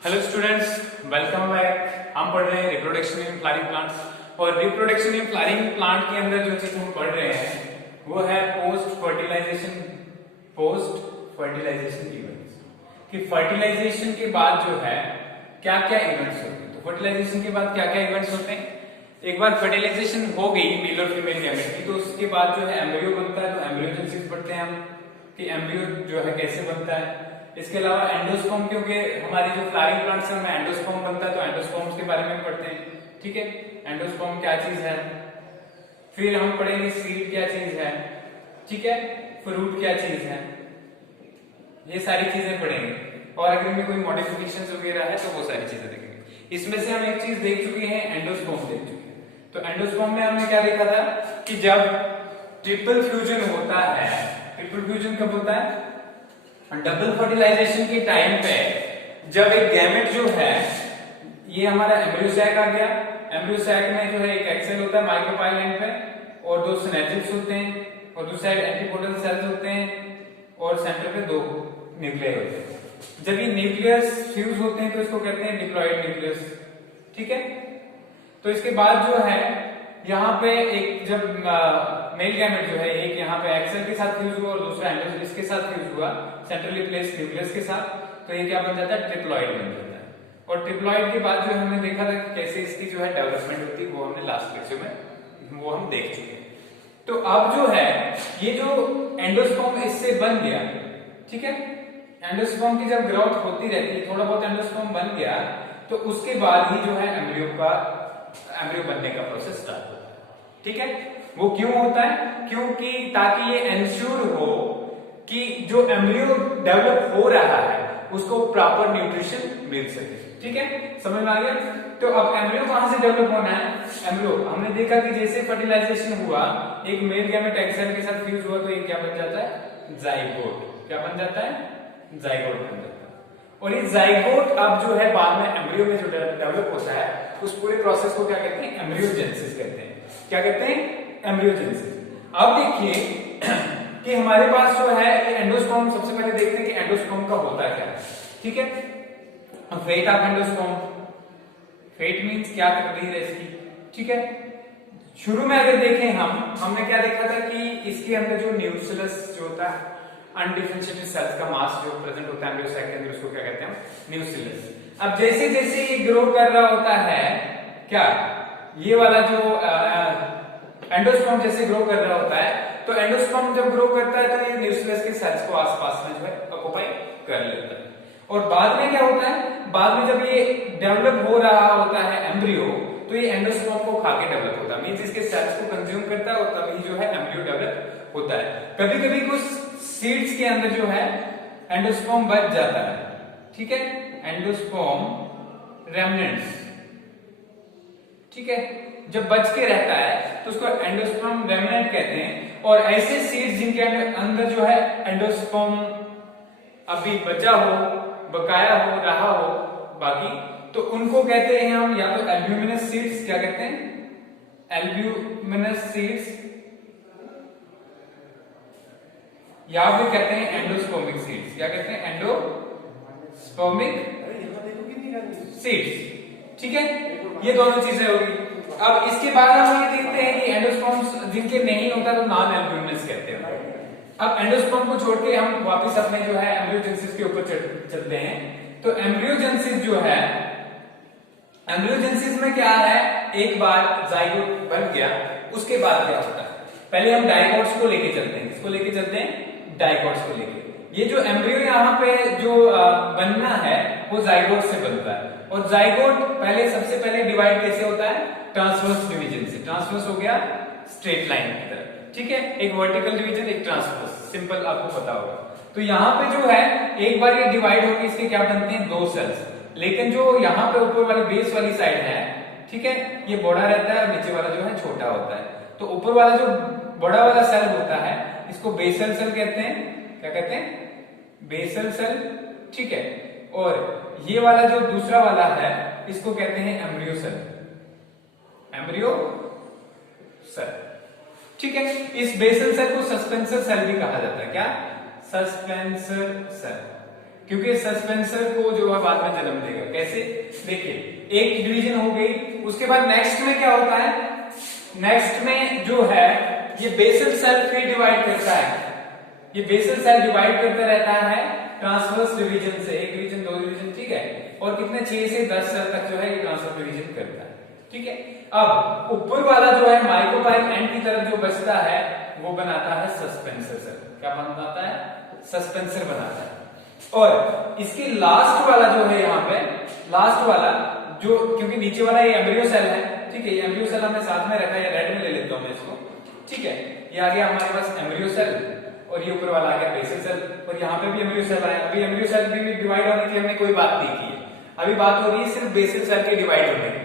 Hello students, welcome back. हम पढ़ रहे हैं रिप्रोडक्शन इन फ्लावरिंग प्लांट्स और रिप्रोडक्शन इन फ्लावरिंग प्लांट के अंदर जो चीज हम पढ़ रहे हैं वो है पोस्ट फर्टिलाइजेशन इवेंट्स। कि फर्टिलाइजेशन के बाद जो है क्या क्या इवेंट्स होते हैं। तो फर्टिलाइजेशन के बाद क्या क्या इवेंट्स होते हैं, एक बार फर्टिलाइजेशन हो गई मेल और फीमेल गैमेट की, तो उसके बाद जो है एम्ब्रियो बनता है। तो एम्ब्रियोजेनेसिस पढ़ते हैं हम कि एम्ब्रियो जो है कैसे बनता है। इसके अलावा एंडोस्पर्म, क्योंकि हमारी जो फ्लावरिंग प्लांट्स है उनमें एंडोस्पर्म बनता है, तो एंडोस्पर्म्स के बारे में पढ़ते हैं। ठीक है, एंडोस्पर्म क्या चीज है। फिर हम पढ़ेंगे सीड क्या चीज है, ठीक है, फ्रूट क्या चीज है, ये सारी चीजें पढ़ेंगे। और अगर इनमें कोई मॉडिफिकेशन वगैरह है तो वो सारी चीजें देखेंगे। इसमें से हम एक चीज देख चुके हैं, एंडोस्पर्म देख चुके हैं। तो एंडोस्पर्म में हमने क्या देखा था कि जब ट्रिपल फ्यूजन होता है, ट्रिपल फ्यूजन कब होता है, डबल फर्टिलाइजेशन के टाइम पे जब एक गैमेट जो है, ये हमारा एम्ब्रियो सैक आ गया। एम्ब्रियो सैक में जो है एक एक्सेल होता है माइक्रोपाइल एंड पे, और दो सिनेप्सिस होते हैं, और दूसरी साइड एंटीपोडल सेल्स होते हैं, और सेंटर पे दो न्यूक्लियाई होते हैं। जब ये न्यूक्लियस फ्यूज होते हैं तो इसको कहते हैं डिप्लॉइड न्यूक्लियस। ठीक है, तो इसके बाद जो है यहाँ पे एक जब मेल गैमेट जो है, एक यहाँ पे एक्सेल के साथ फ्यूज हुआ और दूसरा एंडोस इसके साथ फ्यूज हुआ सेंट्रली प्लेस्ड न्यूक्लियस के साथ, तो ये क्या बन जाता है, ट्रिप्लॉइड बन जाता है। और ट्रिप्लॉइड के बाद जो हमने देखा था कि कैसे इसकी जो है डेवलपमेंट होती है, वो हमने लास्ट लेक्चर में वो हम देख चुके हैं। तो अब जो है ये जो एंडोस्पर्म इससे बन गया, ठीक है, एंडोस्पर्म की जब ग्रोथ होती रहती है, थोड़ा बहुत एंडोस्पर्म बन गया, तो उसके बाद ही जो है एम्ब्रियो बनने का प्रोसेस स्टार्ट होता है। ठीक है, वो क्यों होता है, क्योंकि ताकि ये एंश्योर हो कि जो एम्ब्रियो डेवलप हो रहा है उसको प्रॉपर न्यूट्रिशन मिल सके। ठीक है, समझ में आ गया। तो अब एम्ब्रियो कहां से डेवलप होना है, एम्ब्रियो हमने देखा कि जैसे फर्टिलाइजेशन हुआ, एक मेल गैमेट एक्सेल के साथ फ्यूज हुआ, तो ये क्या बन जाता है, जाइगोट। क्या बन जाता है, जाइगोट बन जाता है। और ये जाइगोट अब जो है बाद में एम्ब्रियो में जो डेवलप होता है, उस पूरे प्रोसेस को क्या कहते हैं, एम्ब्रियोजेनेसिस कहते हैं। क्या कहते हैं, एम्ब्रियोजेनेसिस। अब देखिए कि हमारे पास जो है एंडोस्पर्म, सबसे पहले देखते हैं कि एंडोस्पर्म का होता क्या है। ठीक है, fate of endosperm, fate means क्या तकदीर है इसकी। ठीक है, शुरू में अगर देखें हमने क्या देखा था कि इसके अंदर जो न्यूक्लियस जो होता है, अनडिफरेंशिएटेड सेल्स का मास जो प्रेजेंट होता है एम्ब्रियो सैक के अंदर, उसको क्या कहते हैं, न्यूक्लियस। अब जैसे जैसे ये ग्रो कर रहा होता है, क्या ये वाला जो एंडोस्पर्म जैसे ग्रो कर रहा होता है, तो एंडोस्पर्म जब ग्रो करता है तो ये न्यूक्लियस के सेल्स को आसपास में जो है ऑक्युपाई कर लेता है। और बाद में क्या होता है, बाद में जब ये डेवलप हो रहा होता है एम्ब्रियो, तो ये एंडोस्पर्म को खा के डेवलप होता है, मींस इसके सेल्स को कंज्यूम करता है, और तभी जो है एम्ब्रियो डेवलप होता है। कभी कभी कुछ सीड्स के अंदर जो है एंडोस्पर्म बच जाता है। ठीक है, एंडोस्पर्म रेमनेंट्स, ठीक है, जब बच के रहता है तो उसको एंडोस्पर्म रेमनेंट कहते हैं। और ऐसे सीड्स जिनके अंदर जो है एंडोस्पर्म अभी बचा हो, बकाया हो, रहा हो बाकी, तो उनको कहते हैं हम या तो एल्ब्यूमिनस सीड्स, क्या कहते हैं, एल्ब्यूमिनस सीड्स, या फिर कहते हैं एंडोस्पर्मिक सीड्स। क्या कहते हैं, एंडोस्पर्मिक सीड्स। ठीक है, ये दोनों चीजें होगी। अब इसके बाद हम ये देखते हैं कि एंडोस्पर्म्स जिनके नहीं होता तो नॉन एल्ब्यूमिनस कहते हैं। अब एंडोस्पर्म को छोड़ के हम वापस अपने जो है एम्ब्रियोजेनेसिस के ऊपर चलते हैं। तो एम्ब्रियोजेनेसिस जो है, एम्ब्रियोजेनेसिस में क्या है, एक बार जाइगोट बन गया, उसके बाद क्या होता है, पहले हम डाइगोट्स को लेके चलते हैं। किसको लेके चलते हैं, डाइगोट्स को लेके। ये जो एम्ब्रियो यहाँ पे जो बनना है वो जाइगोट से बनता है। और जाइगोट पहले सबसे पहले डिवाइड कैसे होता है, ट्रांसवर्स डिवीजन से। ट्रांसवर्स हो गया स्ट्रेट लाइन की तरह। ठीक है, एक वर्टिकल डिवीजन, एक ट्रांसवर्स, सिंपल आपको पता होगा। तो यहाँ पे जो है एक बार ये डिवाइड होकर इसके क्या बनते हैं, दो सेल्स। लेकिन जो यहाँ पे ऊपर वाली बेस वाली साइड है, ठीक है, ये बड़ा रहता है और नीचे वाला जो है छोटा होता है। तो ऊपर वाला जो बड़ा वाला सेल होता है इसको बेसल सेल कहते हैं। क्या कहते हैं, बेसल सेल। ठीक है, और ये वाला जो दूसरा वाला है इसको कहते हैं एम्ब्रियो सेल, एम्ब्रियो सेल। ठीक है, इस बेसल सेल को सस्पेंसर सेल भी कहा जाता है। क्या, सस्पेंसर सेल। क्योंकि सस्पेंसर को जो है बाद में जन्म देगा। कैसे? देखिए, एक डिवीजन हो गई, उसके बाद नेक्स्ट में क्या होता है, नेक्स्ट में जो है ये बेसल सेल फिर डिवाइड करता है, ये बेसल सेल डिवाइड करता रहता है ट्रांसवर्स डिवीजन से, एक डिवीजन, दो डिवीजन, ठीक है, और कितने 6 से 10 सेल तक जो है ये ट्रांसवर्स डिवीजन करता है, ठीक है। अब ऊपर वाला जो है माइक्रोपाइल एंड की तरफ जो बचता है वो बनाता है सस्पेंसर सेल। क्या बनाता है? सस्पेंसर बनाता है। और इसके लास्ट वाला जो है, यहाँ पे लास्ट वाला जो, क्योंकि नीचे वाला ये एम्ब्रियो सेल है, ठीक है, ये एम्ब्रियो सेल हमने साथ में रखा है, रेड में ले लेता हूं मैं इसको, ठीक है। ये आ गया हमारे पास एम्ब्रियो सेल, और ये ऊपर वाला आ गया बेसल सेल, और यहाँ पे भी एम्ब्रियो सेल आया। अभी एम्ब्रियो सेल भी डिवाइड होने की हमने कोई बात नहीं की है, अभी बात हो रही है सिर्फ बेसल सेल के डिवाइड होने की।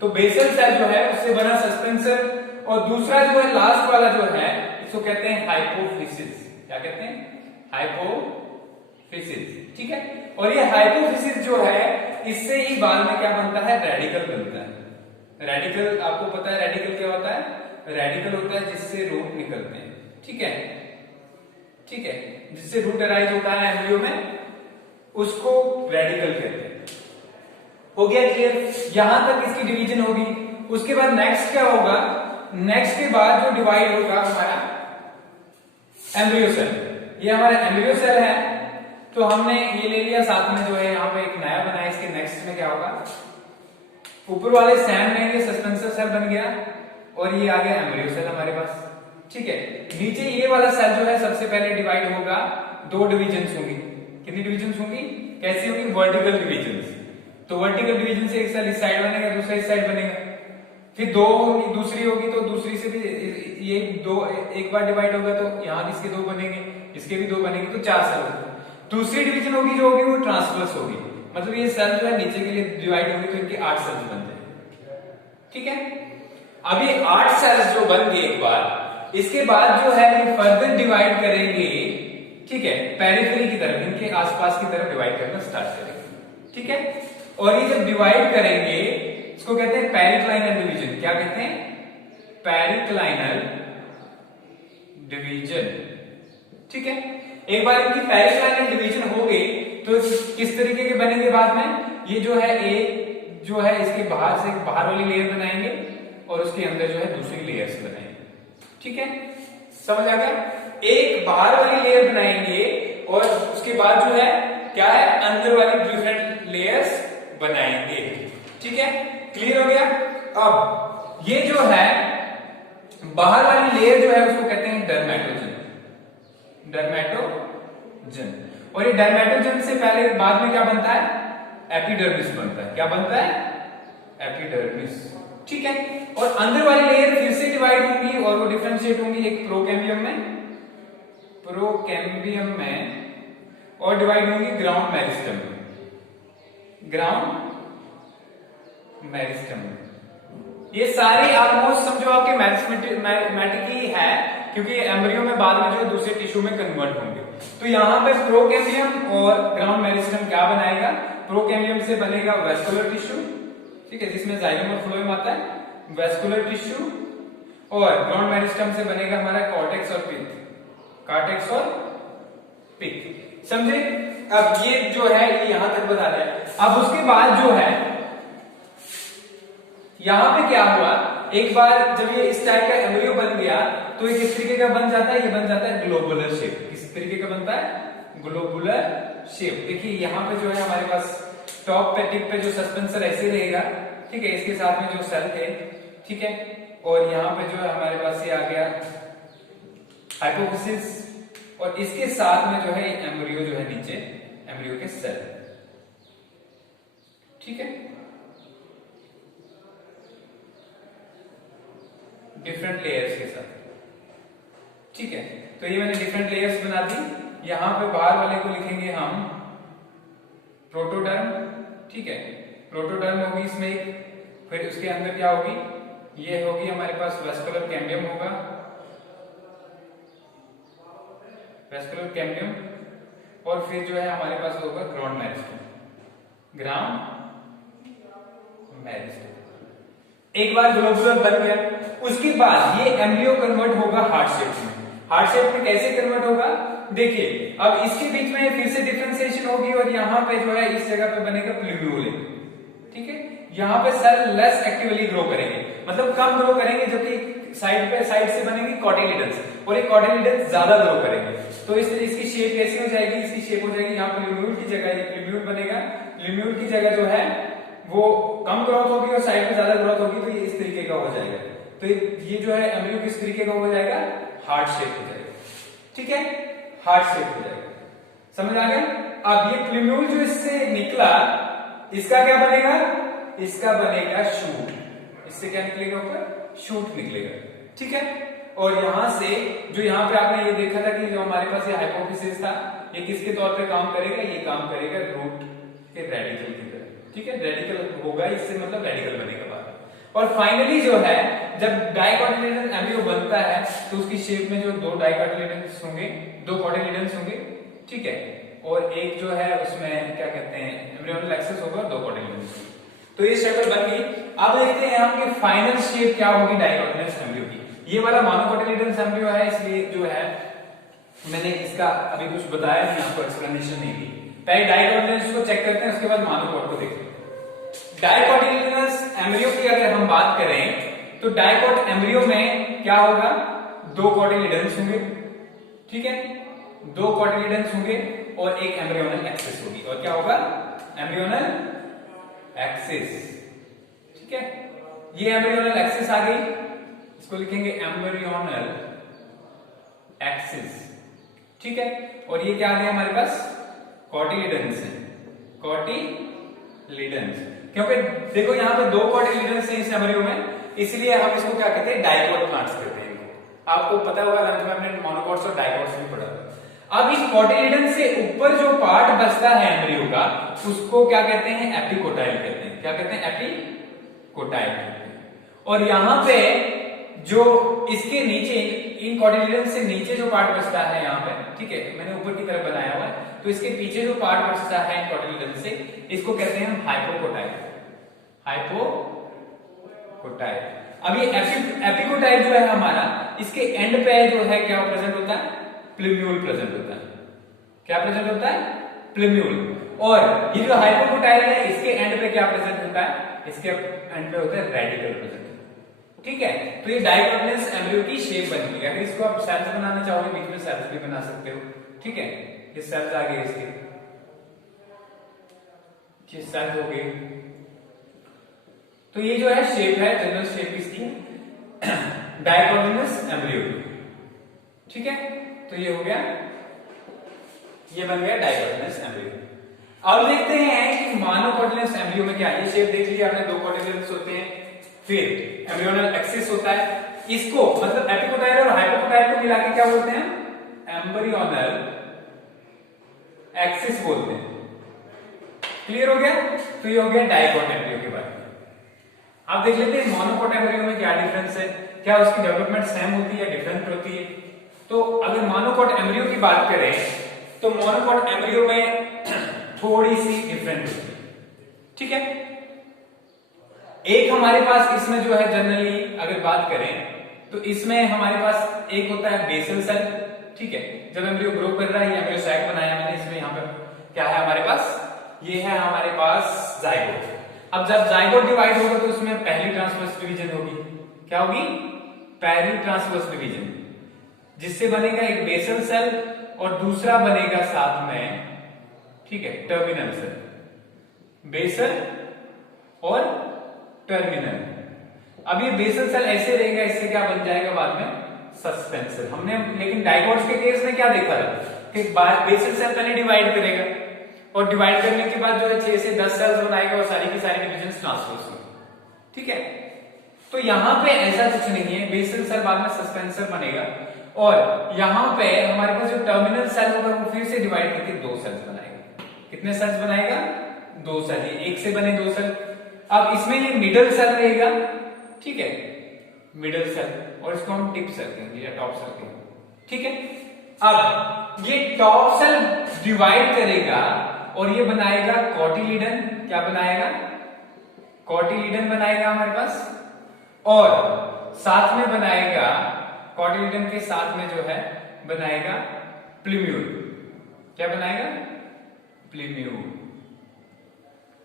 तो बेसल सेल जो है उससे बना सस्पेंसर, और दूसरा जो है लास्ट वाला जो है इसको कहते हैं हाइपोफिसिस। क्या कहते हैं? हाइपोफिसिस, ठीक है। और ये हाइपोफिसिस जो है इससे ही बाद में क्या बनता है? रेडिकल बनता है। रेडिकल आपको पता है रेडिकल क्या होता है? रेडिकल होता है जिससे रूट निकलते हैं, ठीक है, ठीक है, जिससे रूट अराइज होता है एम्ब्रियो में, उसको रेडिकल कहते हैं। हो गया क्लियर? यहां तक इसकी डिवीजन होगी। उसके बाद नेक्स्ट क्या होगा? नेक्स्ट के बाद जो डिवाइड होगा हमारा एम्ब्रियो सेल, ये हमारा एम्ब्रियो सेल है, तो हमने ये ले लिया साथ में जो है यहाँ पे एक नया बनाया। इसके नेक्स्ट में क्या होगा? ऊपर वाले सैम में ये सस्पेंसर सेल बन गया, और ये आ गया एम्ब्रियो सेल हमारे पास, ठीक है। नीचे ये वाला सेल जो है सबसे पहले डिवाइड होगा, दो डिविजन्स होंगी। कितनी डिविजन्स होंगी? कैसी होंगी? Vertical divisions. तो वर्टिकल डिवीजन से एक सेल इस साइड बनेगा, दूसरा इस साइड बनेगा, फिर दो होगी, दूसरी होगी तो दूसरी से भी ये दो एक बार डिवाइड होगा, तो यहाँ इसके दो बनेंगे, इसके भी दो बनेंगे, तो 4 सेल होगा। दूसरी डिवीजन होगी जो होगी वो ट्रांसवर्स होगी, मतलब ये सेल जो है नीचे के लिए डिवाइड होगी, तो इनके 8 सेल्स बन जाएंगे, ठीक है। अब ये 8 सेल्स जो बन गए एक बार, इसके बाद जो है ये फर्दर डिवाइड करेंगे, ठीक है, पेरिफेरी की तरफ, इनके आसपास की तरफ डिवाइड करना स्टार्ट करेंगे, ठीक है। और ये जब डिवाइड करेंगे इसको कहते हैं पेरिक्लाइनल डिवीजन। क्या कहते हैं? पेरिक्लाइनल डिवीजन, ठीक है। एक बार इनकी पेरिक्लाइनल डिवीजन हो गई तो किस तरीके के बनेंगे बाद में? ये जो है एक जो है इसके बाहर से बाहर वाली लेयर बनाएंगे, और उसके अंदर जो है दूसरी लेयर्स बनाएंगे, ठीक है, समझ आ गया? एक बाहर वाली लेयर बनाएंगे और उसके बाद जो है क्या है, अंदर वाली डिफरेंट लेयर्स बनाएंगे, ठीक है, क्लियर हो गया? अब ये जो है बाहर वाली लेयर जो है उसको कहते हैं डर्मेटोजन, डर्मेटोजन। और ये डर्मेटोजन से पहले बाद में क्या बनता है? एपिडर्मिस बनता है। क्या बनता है? एपिडर्मिस, ठीक है। और अंदर वाली लेयर फिर से डिवाइड होंगी और वो डिफरेंशिएट होंगी, एक प्रोकैम्बियम में और डिवाइड होंगी ग्राउंड मेरिस्टम में, ग्राउंड मेरिस्टम। ये सारे ऑलमोस्ट समझो आपके मैरिस्मेटिक ही है, क्योंकि एम्ब्रियो में बाद में जो दूसरे टिश्यू में कन्वर्ट होंगे। तो यहाँ पे प्रोकैम्बियम और ग्राउंड मेरिस्टम क्या बनाएगा? प्रोकैम्बियम से बनेगा वेस्कुलर टिश्यू, ठीक है, जिसमें जाइलम और फ्लोएम आता है, वेस्कुलर टिश्यू, और ग्राउंड मेरिस्टम से बनेगा हमारा कॉर्टेक्स और पिथ, कॉर्टेक्स और पिथ, समझे? अब ये जो है ये यहां तक बता दिया। अब उसके बाद जो है यहां पे क्या हुआ, एक बार जब ये इस टाइप का एम्ब्रियो बन गया तो ये किस तरीके का बन जाता है? ये बन जाता है ग्लोबुलर शेप। किस तरीके का बनता है? Globular shape. देखिए यहां पे जो है हमारे पास टॉप पे टिप पे जो सस्पेंसर ऐसे रहेगा, ठीक है, इसके साथ में जो सेल थे, ठीक है, और यहाँ पे जो है हमारे पास ये आ गया हाइपोफिसिस, और इसके साथ में जो है एम्ब्रियो जो है नीचे एम्ब्रियो के सेल, ठीक है, डिफरेंट लेयर्स के साथ, ठीक है। तो ये मैंने डिफरेंट लेयर्स बना दी। यहां पे बाहर वाले को लिखेंगे हम प्रोटोडर्म, ठीक है, प्रोटोडर्म होगी इसमें एक, फिर उसके अंदर क्या होगी? ये होगी हमारे पास वेस्कुलर कैम्बियम होगा, वेस्कुलर कैम्बियम, और फिर जो है हमारे पास होगा ग्राउंड मेरिस्टम, ग्राउंड मेरिस्टम। एक बार ग्लोबुलर बन गया, उसके बाद ये एम्ब्रियो कन्वर्ट होगा हार्ट शेप में। हार्ट शेप में कैसे कन्वर्ट होगा? देखिए अब इसके बीच में फिर से डिफरेंशिएशन होगी और यहाँ पे जो है इस जगह पे बनेगा प्लूम्यूल। ठीक है, यहाँ पे सेल लेस एक्टिवली ग्रो करेंगे, मतलब कम ग्रो करेंगे, जो कि साइड से बनेंगे कॉटिलिडन्स, और ये कॉटिलिडन्स ज्यादा ग्रो करेंगे। तो इसकी शेप कैसी हो जाएगी, इसकी शेप हो जाएगी यहाँ प्लूम्यूल की जगह ये प्लूम्यूल बनेगा, प्लूम्यूल की जगह जो है वो कम ग्रोथ होगी और साइड पे ज्यादा ग्रोथ होगी, तो ये इस तरीके का हो जाएगा। तो ये जो है एम्ब्रियो किस तरीके का हो जाएगा, हार्ट शेप हो जाएगा। ठीक है, हार्ट शेप हो जाएगा, समझ आ गया। अब ये प्लूम्यूल जो इससे निकला, इसका क्या बनेगा, इसका बनेगा शूट, इससे क्या निकलेगा ऊपर, शूट निकलेगा। ठीक है, और यहां से जो यहाँ पे आपने ये देखा था कि जो हमारे पास ये हाइपोफिसिस था, ये किसके तौर पे काम करेगा, ये काम करेगा रूट के रेडिकल की तरह। ठीक है, रेडिकल होगा, इससे मतलब रेडिकल बनेगा बाद। और फाइनली जो है जब डाइकोटिलिडन एम्ब्रियो बनता है तो उसकी शेप में जो दो डाइकोटिलिडन्स होंगे, दो कोटिलिडन्स होंगे। ठीक है, और एक जो है उसमें क्या कहते हैं एम्ब्रियोनल एक्सिस होगा और दो कोटिलिडन्स। तो ये शेप बन गई। अब देखते हैं यहाँ की फाइनल शेप क्या होगी डाइकोटिलिडन्स एम्ब्रियो की। ये वाला मोनोकोटिलिडन्स एम्ब्रियो है, इसलिए जो है मैंने इसका अभी कुछ बताया नहीं, आपको एक्सप्लेनेशन नहीं दी। पहले डाइकोटिलिडन्स को चेक करते हैं, उसके बाद मोनोकोट को देखते हैं। डाइकोटिलिडनस एम्ब्रियो की अगर हम बात करें तो डाइकोट एम्ब्रियो में क्या होगा, दो कोटिलिडन्स होंगे। ठीक है, दो कोटिलिडन्स होंगे और एक एम्ब्रियोनल एक्सिस होगी, और क्या होगा, एम्ब्रियोनल एक्सिस। ठीक है, ये एम्ब्रियोनल एक्सिस आ गई, इसको लिखेंगे एम्ब्रियोनल एक्सिस। ठीक है, और ये क्या आ गया हमारे पास, कोटिलिडन्स है, कोटिलिडन्स, क्योंकि देखो यहाँ पे दो कोटिलिडन्स हैं इस एम्ब्रियो में, इसलिए हम इसको क्या कहते हैं, डाइकोट प्लांट्स कहते हैं। आपको पता होगा, हमने मोनोकोट्स और डाइकोट्स भी पढ़ा था। अब इस कोटिलिडन से ऊपर जो पार्ट बचता है एम्ब्रियो का, उसको क्या कहते हैं, एपिकोटाइल कहते हैं। क्या कहते हैं, एपिकोटाइल कहते हैं। और यहाँ पे जो इसके नीचे, इन कोटिलिडन से नीचे जो पार्ट बचता है यहाँ पे, ठीक है, मैंने ऊपर की तरफ बनाया हुआ है, तो इसके पीछे जो पार्ट बचता है कोटिलिडन से, इसको कहते हैं हम हाइपोकोटाइल। हाइपोकोटाइल। अब ये एपिकोटाइल जो है हमारा, इसके एंड पे जो है क्या प्रेजेंट होता है, प्लूम्यूल प्रेजेंट होता है। क्या प्रेजेंट होता है, प्लूम्यूल। और ये जो हाइपोकोटाइल है, इसके एंड पे क्या प्रेजेंट होता है, इसके एंड पे होता है रेडिकल प्रेजेंट। ठीक है, तो ये डाइकोटिलिडनस एम्ब्रियो की शेप बन गई। अगर इसको आप सेल्स बनाना चाहोगे, बीच में सेल्स भी बना सकते हो। ठीक है, ये सेल्स आ गए, इसके ये सेल्स हो गए। तो ये जो है शेप है, जनरल शेप इसकी डाइकोटिलिडनस एम्ब्रियो। ठीक है, तो ये हो गया, ये बन गया डाइकोटिलिडनस एम्ब्रियो। अब देखते हैं कि मोनोकोटिलिडनस एम्ब्रियो में क्या है। ये शेप देख लिया आपने, दो कोटिलिडन्स होते हैं, फिर एम्ब्रियोनल एक्सिस होता है। इसको मतलब एपिकोटाइल और हाइपोकोटाइल को मिला के क्या बोलते हैं, एम्ब्रियोनल एक्सिस बोलते हैं। क्लियर हो गया, तो ये हो गया डाइकोट एम्ब्रियो के बारे में। अब देख लेते हैं मोनोकोट एम्ब्रियो में क्या डिफरेंस है, क्या उसकी डेवलपमेंट सेम होती है, डिफरेंट होती है। तो अगर मोनोकोट एम्ब्रियो की बात करें तो मोनोकोट एम्ब्रियो में थोड़ी सी डिफरेंट होती है। ठीक है, एक हमारे पास इसमें जो है जनरली अगर बात करें तो इसमें हमारे पास एक होता है बेसल सेल। ठीक है, जब एम्ब्रियो ग्रो कर रहा है, ये एम्ब्रियो सैक बनाया मैंने, इसमें यहाँ पे क्या है हमारे पास, ये है हमारे पास जाइगोट। अब जब जाइगोट डिवाइड होगा तो उसमें पहली ट्रांसवर्स डिवीजन होगी। क्या होगी, पहली ट्रांसवर्स डिवीजन, जिससे बनेगा एक बेसल सेल और दूसरा बनेगा साथ में, ठीक है, टर्मिनल सेल। बेसल और टर्मिनल। अब ये बेसल सेल ऐसे रहेगा, इससे क्या बन जाएगा बाद में, सस्पेंसर। हमने लेकिन डाइकोट्स के केस में क्या देखा था कि बेसल सेल पहले डिवाइड करेगा और डिवाइड करने के बाद जो है 6 से 10 सेल्स बनाएगा और सारी की सारी डिविजन्स ट्रांसफर होंगे। ठीक है, तो यहां पे ऐसा कुछ नहीं है, बेसल सेल बाद में सस्पेंसर बनेगा और यहां पे हमारे पास जो टर्मिनल सेल होगा वो फिर से डिवाइड करके 2 सेल्स बनाएगा। कितने सेल्स बनाएगा, 2 सेल। एक से बने 2 सेल। अब इसमें ये मिडल सेल रहेगा, ठीक है, मिडल सेल, और इसको हम टिप सेल कहेंगे या टॉप सेल कहेंगे। ठीक है, अब ये टॉप सेल डिवाइड करेगा और ये बनाएगा कोटिलिडन। क्या बनाएगा, कोटिलिडन बनाएगा हमारे पास, और साथ में बनाएगा, कोटिलिडन के साथ में जो है बनाएगा प्लूम्यूल। क्या बनाएगा, प्लीम्यूल।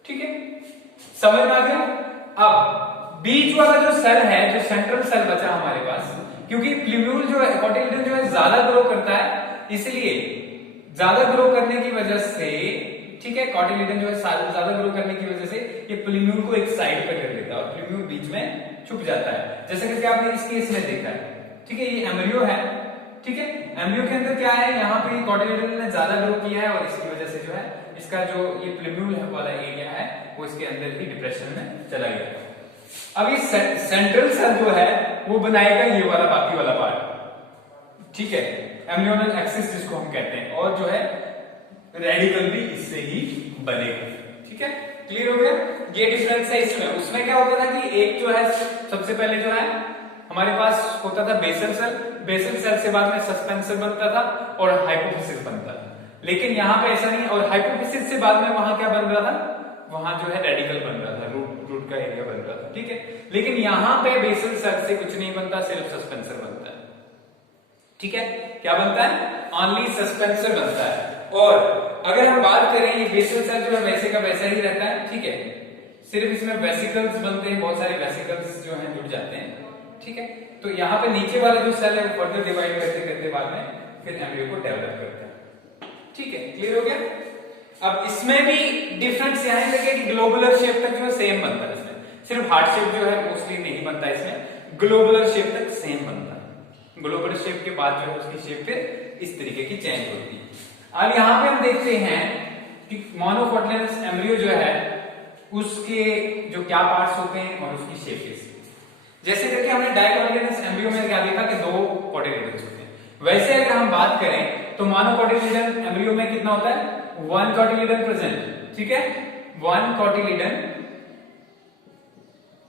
ठीक है, समझ में आ गया। अब बीच वाला जो सेल है, जो सेंट्रल सेल बचा हमारे पास, क्योंकि प्लीम्यूल जो है, कोटिलिडन जो है ज्यादा ग्रो करता है, इसलिए ज्यादा ग्रो करने की वजह से, ठीक है, कोटिलिडन जो है ज्यादा ग्रो करने की वजह से ये प्लीम्यूल को एक साइड पे कर देता है और प्लीम्यूल बीच में छुप जाता है, जैसे कि आपने इस केस में देखा है। ठीक है, ये एम्ब्रियो है। ठीक है, एम्ब्रियो के अंदर क्या है, यहाँ पे कोटिलिडन ने ज्यादा ग्रो किया है और इसकी वजह से जो है इसका जो ये प्लीम्यूल वाला एरिया है वो इसके अंदर ही डिप्रेशन में चला गया। अब ये सेंट्रल सेल जो है वो बनाएगा ये वाला बाकी वाला पार्ट। ठीक है, एम्ब्रियोनल एक्सिस जिसको हम कहते हैं, और जो है रेडिकल भी इससे ही बनेगा। ठीक है, क्लियर हो गया। ये डिफरेंस है इसमें। उसमें क्या होता था कि एक जो है सबसे पहले जो है हमारे पास होता था बेसल सेल, बेसल सेल से बाद में सस्पेंसर बनता था और हाइपोफिसिस बनता था। लेकिन यहाँ पे ऐसा नहीं, और हाइपोफिसिस से बाद में वहां क्या बन रहा था, वहां जो है रेडिकल बन रहा था, रूट का एरिया बन रहा था। ठीक है, लेकिन यहाँ पे बेसल सेल से कुछ नहीं बनता, सिर्फ सस्पेंसर बनता है। ठीक है, क्या बनता है, ओनली सस्पेंसर बनता है। और अगर हम बात करें, ये बेसल सेल जो है वैसे का वैसा ही रहता है। ठीक है, सिर्फ इसमें वेसिकल्स बनते हैं, बहुत सारे वेसिकल्स जो हैं जुड़ जाते हैं। ठीक है, तो यहाँ पे नीचे वाला जो सेल है वो फर्दर डिवाइड करते करते बाद में फिर एम्ब्रियो को डेवलप करता है। ठीक है, क्लियर हो गया। अब इसमें भी डिफरेंस यहाँ है कि ग्लोबुलर शेप तक जो है सेम बनता है, इसमें सिर्फ हार्ट शेप जो है मोस्टली नहीं बनता, इसमें ग्लोबुलर शेप तक सेम बनता है। ग्लोबुलर शेप के बाद जो है उसकी शेप फिर इस तरीके की चेंज होती है। अब यहाँ पे हम देखते हैं कि मोनोकोटिलिडनस एम्ब्रियो जो है उसके जो क्या पार्ट्स होते हैं और उसकी शेप कैसी। जैसे करके हमने डाइकोटिलिडनस एम्ब्रियो में क्या देखा कि 2 कोटिलिडन्स होते हैं, वैसे अगर हम बात करें तो मोनोकोटिलिडन एम्ब्रियो में कितना होता है, 1 कोटिलिडन प्रेजेंट। ठीक है, 1 कोटिलिडन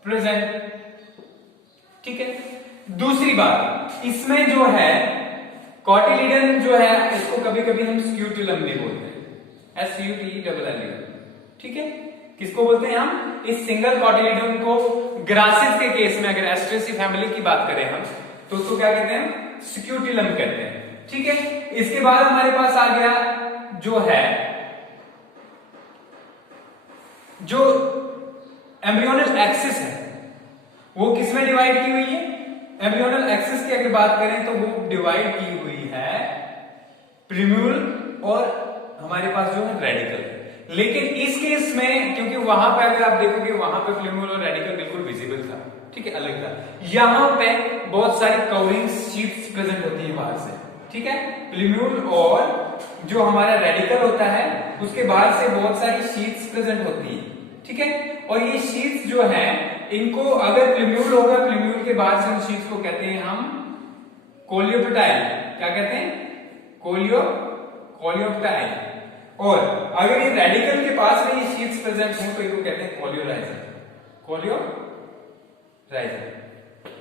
प्रेजेंट। ठीक है, दूसरी बात, इसमें जो है कोटिलिडन जो है इसको कभी कभी हम स्क्यूटुलम भी बोलते हैं, SUTLLUM। ठीक है, किसको बोलते हैं हम, इस सिंगल कोटिलिडन को ग्रासिस के केस में, अगर एस्ट्रेसी फैमिली की बात करें हम, तो उसको क्या कहते हैं, स्क्यूटुलम कहते हैं। ठीक है, इसके बाद हमारे पास आ गया जो है जो एम्ब्रियोनल एक्सिस है, वो किसमें डिवाइड की हुई है, एम्ब्रियोनल एक्सिस की अगर बात करें तो वो डिवाइड की हुई है प्लीम्यूल और हमारे पास जो है रेडिकल। लेकिन इस केस में क्योंकि वहां पे अगर आप देखोगे वहां पे प्लीम्यूल और रेडिकल बिल्कुल विजिबल था, ठीक है, अलग था। यहां पे बहुत सारी कवरिंग शीट्स प्रेजेंट होती है बाहर से। ठीक है, प्लीम्यूल और जो हमारा रेडिकल होता है उसके बाहर से बहुत सारी शीट्स प्रेजेंट होती है। ठीक है, और ये शीट्स जो है इनको अगर प्लीम्यूल होगा, प्लीम्यूल के बाहर से उन शीट्स को कहते हैं हम कोलियोप्टाइल। क्या कहते हैं, कोलियोप्टाइल। और अगर ये रेडिकल के पास में ये शीट्स प्रेजेंट हो तो इनको कहते हैं कोलियोराइजर।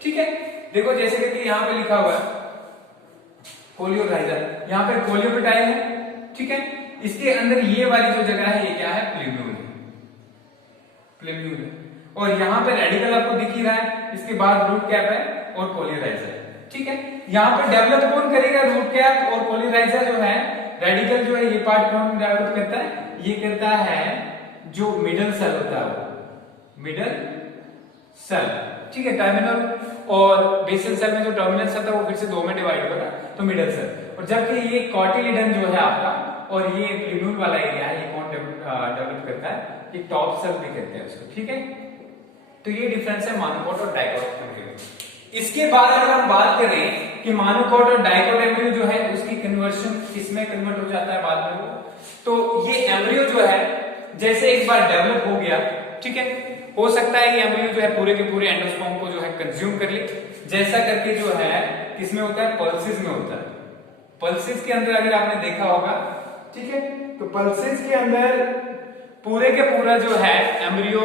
ठीक है, देखो जैसे कि यहां पे लिखा हुआ है कोलियोराइजर, यहां पे कोलियोप्टाइल है। ठीक है, इसके अंदर ये वाली जो जगह है ये क्या है, प्लीम्यूल। और यहां पे रेडिकल आपको दिख ही रहा है, इसके बाद रूट कैप है और कोलियोराइजर। ठीक है, यहां पे डेवलप कौन करेगा, रूट कैप और कोलियोराइजर जो है, रेडिकल जो है ये पार्ट कौन डेवलप करता है, ये करता है जो मिडल सेल होता है वो मिडल सेल। ठीक है, टर्मिनल और बेसल सेल में जो टर्मिनल सेल था वो फिर से 2 में डिवाइड होगा तो मिडल सेल। और जबकि ये कोटिलिडन जो है आपका और ये प्लीम्यूल वाला एरिया है, ये कौन डेवलप करता है, ये टॉप सेल भी कहते हैं उसको। ठीक है, तो ये डिफरेंस है मोनोकोट और डाइकोट एम्ब्रियो। इसके बाद अगर हम बात करें कि मोनोकोट और डाइकोट एम्ब्रियो जो है उसकी कन्वर्शन किसमें कन्वर्ट हो जाता है बाद में वो, तो ये एम्ब्रियो जो है जैसे एक बार डेवलप हो गया, ठीक है, हो सकता है ये एम्ब्रियो जो है पूरे के पूरे एंडोस्पर्म को जो है कंज्यूम कर ले, जैसा करके जो है किसमें होता है, पल्सेस में होता है। पल्सेस के अंदर अगर आपने देखा होगा, ठीक है, तो पल्सेस के अंदर पूरे के पूरा जो है एम्ब्रियो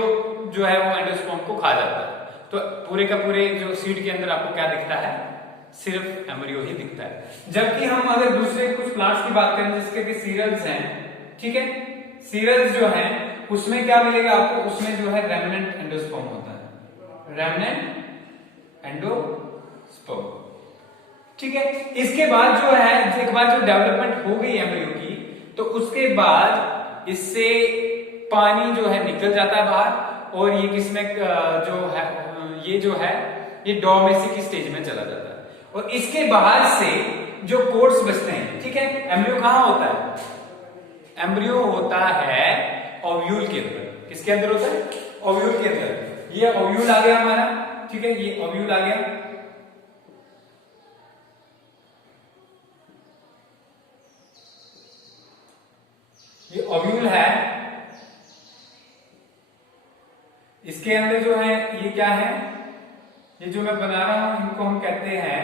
जो है वो एंडोस्पर्म को खा जाता है। तो पूरे का पूरे जो सीड के अंदर आपको क्या दिखता है, सिर्फ एम्ब्रियो ही दिखता है। जबकि हम अगर दूसरे कुछ प्लांट्स की बात करें जिसके कि सीरियल्स हैं, ठीक है, सीरियल्स जो हैं उसमें क्या मिलेगा आपको, उसमें जो है रेमनेंट एंडोस्पर्म होता है, रेमनेंट एंडोस्पर्म। ठीक है, इसके बाद जो है एक बार जो डेवलपमेंट हो गई एम्ब्रियो की, तो उसके बाद इससे पानी जो है निकल जाता है बाहर और ये किसमें जो है ये डोमेस्टिक स्टेज में चला जाता है। और इसके बाहर से जो कोड्स बचते हैं, ठीक है, एम्ब्रियो कहां होता है? एम्ब्रियो होता है ओव्यूल के अंदर। किसके अंदर होता है? ओव्यूल के अंदर। ये ओव्यूल आ गया हमारा, ठीक है, ये ओव्यूल आ गया। ये ओव्यूल है, इसके अंदर जो है ये क्या है? ये जो मैं बना रहा हूं इनको हम कहते हैं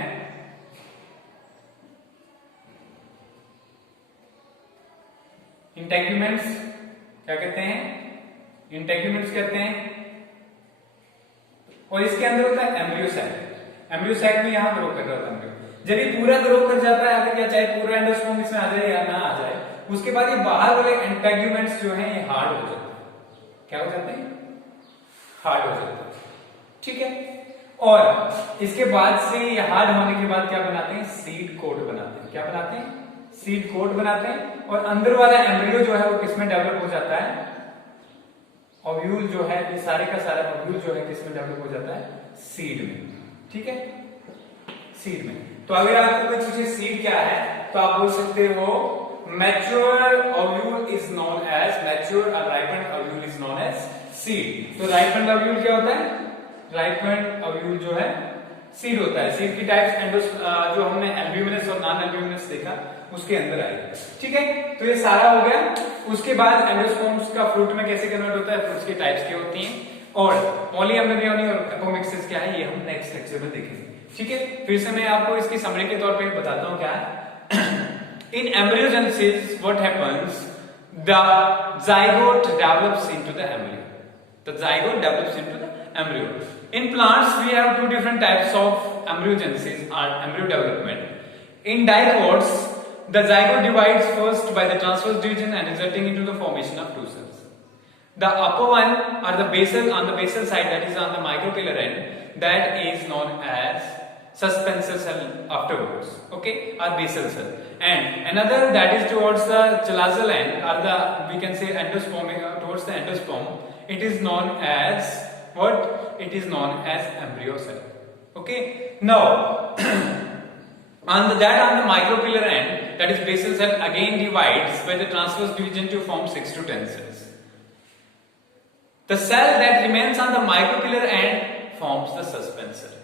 इंटेग्यूमेंट्स। क्या कहते हैं? इंटेग्यूमेंट्स कहते हैं। और इसके अंदर होता है एम्ब्रियोसाइट। एम्ब्रियोसाइट में यहां ग्रो कर रहा होता है एम्ब्रियो। जब ये पूरा ग्रो कर जाता है, अगर क्या चाहे पूरा एंडोस्पर्म इसमें आ जाए या ना आ जाए, उसके बाद ये बाहर वाले इंटेग्यूमेंट्स जो हैं ये हार्ड हो जाते हैं। क्या हो जाते हैं? हार्ड हो जाते हैं, ठीक है। और इसके बाद से ये हार्ड होने के बाद क्या बनाते हैं? सीड कोट बनाते हैं। क्या बनाते हैं? सीड कोट बनाते हैं। और अंदर वाला एम्ब्रियो जो है वो किसमें डेवलप हो जाता है? ओव्यूल जो है, ये सारे का सारा ओव्यूल जो है किसमें डेवलप हो जाता है? सीड में, ठीक है, सीड में। तो अगर आपको कोई पूछे सीड क्या है, तो आप बोल सकते हो mature ovule is known as mature और ripened ovule is known as seed. तो राइपेंड ओव्यूल क्या होता है? राइपेंड ओव्यूल जो है सीड होता है। सीड की टाइप्स एंडोस जो हमने एल्ब्यूमिनस और नॉन एल्ब्यूमिनस देखा उसके अंदर आई, ठीक है। तो ये सारा हो गया। उसके बाद एंडोस्पर्म्स का फ्रूट में कैसे कन्वर्ट होता है, फ्रूट्स की टाइप्स क्या होती हैं, और पॉलीएम्ब्रियोनी और एपोमिक्सिस क्या है, ये हम नेक्स्ट लेक्चर में देखेंगे, ठीक है। फिर से मैं आपको इसकी समरी के तौर पे बताता हूं क्या है। In embryogenesis, what happens? The zygote develops into the embryo. The zygote develops into the embryo. In plants, we have two different types of embryogenesis or embryo development. In dicots, the zygote divides first by the transverse division and resulting into the formation of two cells. The upper one or the basal on the basal side, that is on the micropillar end, that is known as suspensor cell afterwards, okay, or basal cell, and another that is towards the chalazal end, or the we can say endosperm, towards the endosperm, it is known as what? It is known as embryo cell, okay. Now on the micropillar end, that is basal cell, again divides by the transverse division to form 6 to 10 cells. The cell that remains on the micropillar end forms the suspensor,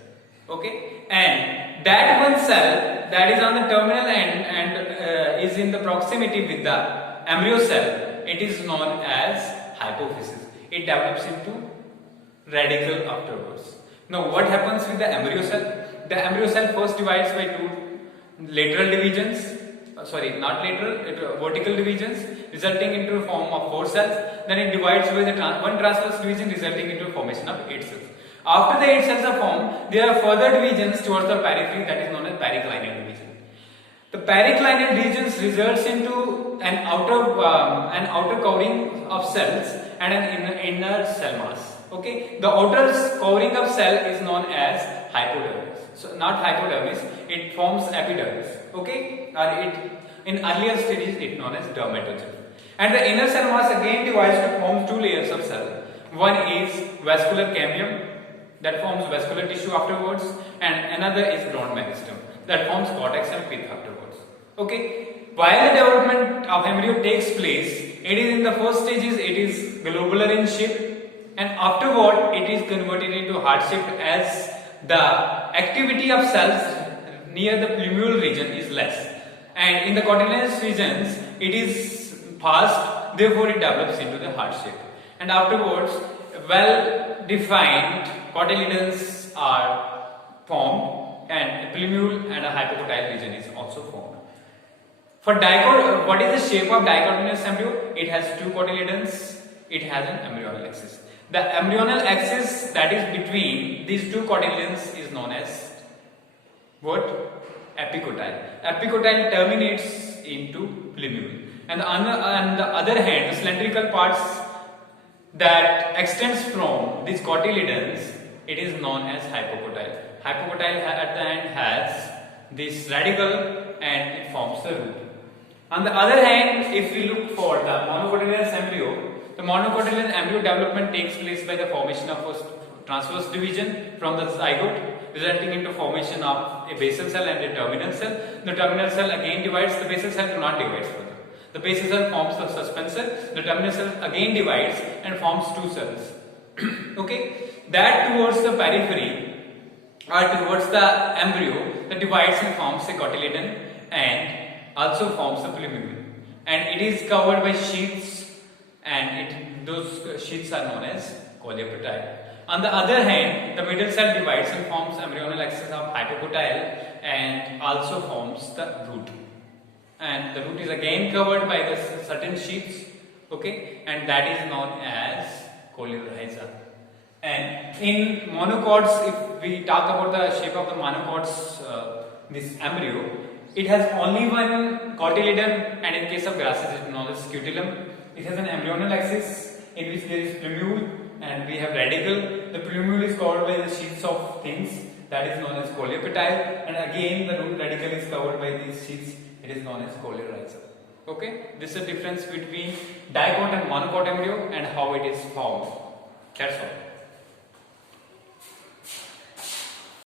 okay, and that one cell that is on the terminal end and is in the proximity with the embryo cell, it is known as hypophysis. It develops into radicle afterwards. Now what happens with the embryo cell? The embryo cell first divides by 2 lateral divisions, not lateral, vertical divisions, resulting into a form of 4 cells. Then it divides by the one transverse division, resulting into a formation of 8 cells. After the 8 cells are formed, there are further divisions towards the periphery, that is known as periclinal division. The periclinal divisions results into an outer covering of cells and an inner cell mass. Okay, the outer covering of cell is known as hypodermis. So not hypodermis, it forms epidermis. Okay, or it in earlier stages it known as dermatogen. And the inner cell mass again divides to form 2 layers of cell. One is vascular cambium, that forms vascular tissue afterwards, and another is ground meristem, that forms cortex and pith afterwards. Okay, while the development of embryo takes place, it is in the first stages it is globular in shape, and afterward it is converted into heart shaped as the activity of cells near the plumule region is less, and in the cotyledonous regions it is fast, therefore it develops into the heart shape, and afterwards well defined cotyledons are formed, and plumule and a hypocotyle region is also formed. For dicot, what is the shape of dicotyledonous embryo? It has 2 cotyledons, it has an embryonal axis. The embryonal axis that is between these 2 cotyledons is known as what? Epicotyle. Epicotyle terminates into plumule, and on the other hand, the cylindrical parts that extends from these cotyledons, it is known as hypocotyle. Hypocotyle at the end has this radicle and it forms the root. On the other hand, if we look for the monocotyledonous monocotyledon embryo development takes place by the formation of a transverse division from the zygote, resulting into formation of a basal cell and a terminal cell. The terminal cell again divides. The basal cell do not divide further. The basal cell forms the suspensor. The terminal cell again divides and forms two cells. Okay, that towards the periphery or towards the embryo that divides and forms a cotyledon and also forms the plumule, and it is covered by sheaths, and those sheaths are known as coleoptile. On the other hand, the middle cell divides and forms embryonal axis of hypocotyle and also forms the root, and the root is again covered by the certain sheaths, okay, and that is known as coleorhiza. And in monocots, if we talk about the shape of the monocots, this embryo, it has only one cotyledon, and in case of grasses it is known as scutellum. It has an embryonal axis in which there is plumule and we have radicle. The plumule is covered by the sheaths of things, that is known as coleoptile, and again the root radicle is covered by these sheaths, it is known as coleorhiza. Okay, this is the difference between dicot and monocot embryo and how it is formed. That's all.